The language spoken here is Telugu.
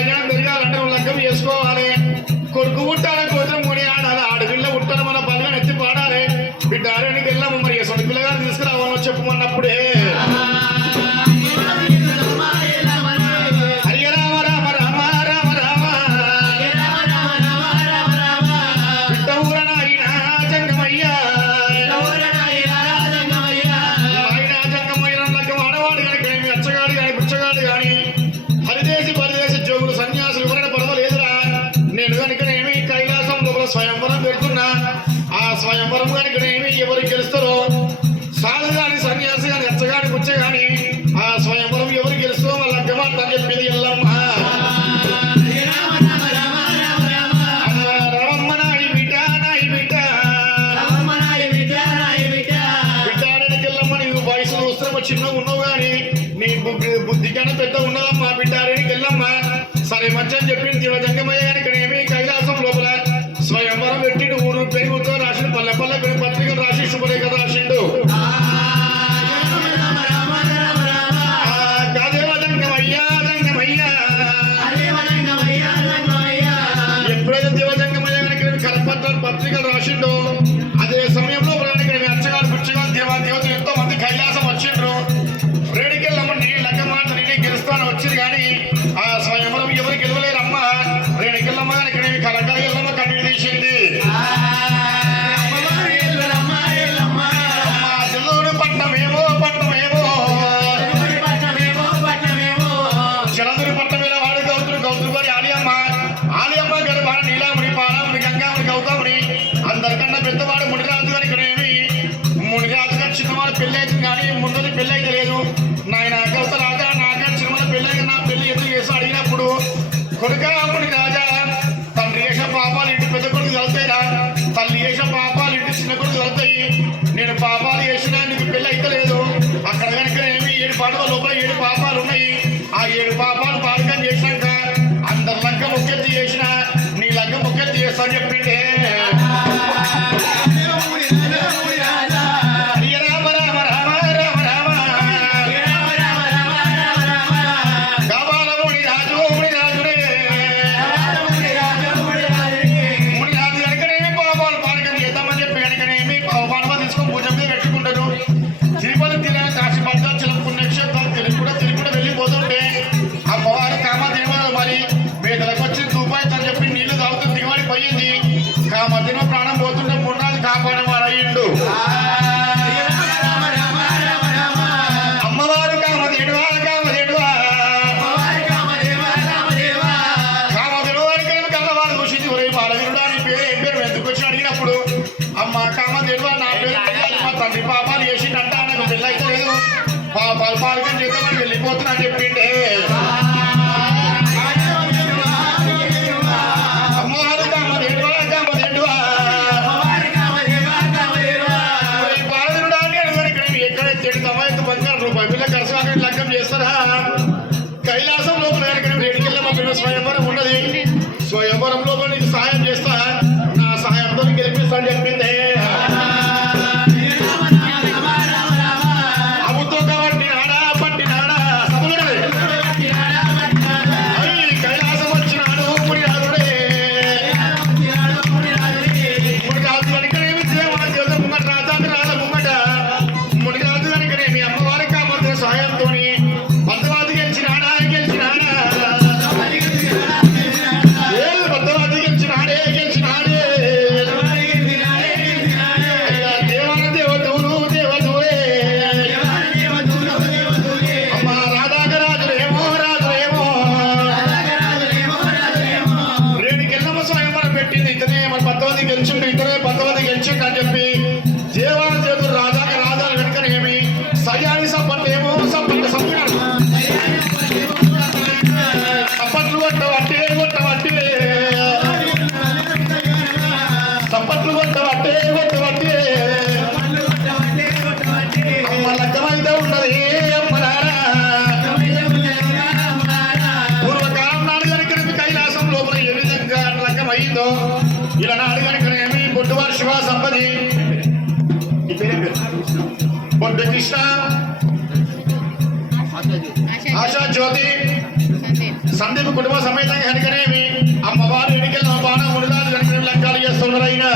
పెరగాలంటే లగ్గం చేసుకోవాలి కొడుకు పుట్ట పెట్టుకున్నా ఆ స్వయంవరం కానీ ఏమి ఎవరు గెలుస్తారో సాధు కానీ సన్యాసి కానీ ఎచ్చగాని పుచ్చగాని ఆ స్వయంవరం ఎవరు గెలుస్తారో వాళ్ళ అగ్గమాట చెప్పింది ఎల్లమ్మ. చిన్నగా ఉన్నావు కానీ నీ బుద్ధి కన్నా పెద్ద ఉన్నావమ్మా బిడ్డారని వెళ్ళమ్మా సరే మంచి అని చెప్పింది జంగమయ్య আবার జీవితంలో వెళ్ళిపోతున్నా చెప్పిండే కైలాసం లోపల స్వయంవరం ఉన్నది. స్వయంవరంలో లక్ష్యమైతే ఉన్నది. కైలాసం లోపల ఏ విధంగా ఇలా నాడు కనుకనేమి బొడ్డువారి శివ సంపది. బొడ్డు కృష్ణ. ఆశా జ్యోతి. సందీప్ కుటుంబ సమేతంగా కనుకనేమి. అమ్మవారు ఎన్నికల బాణం ముడిదారు కనుక లెక్కలు చేస్తున్నారు అయినా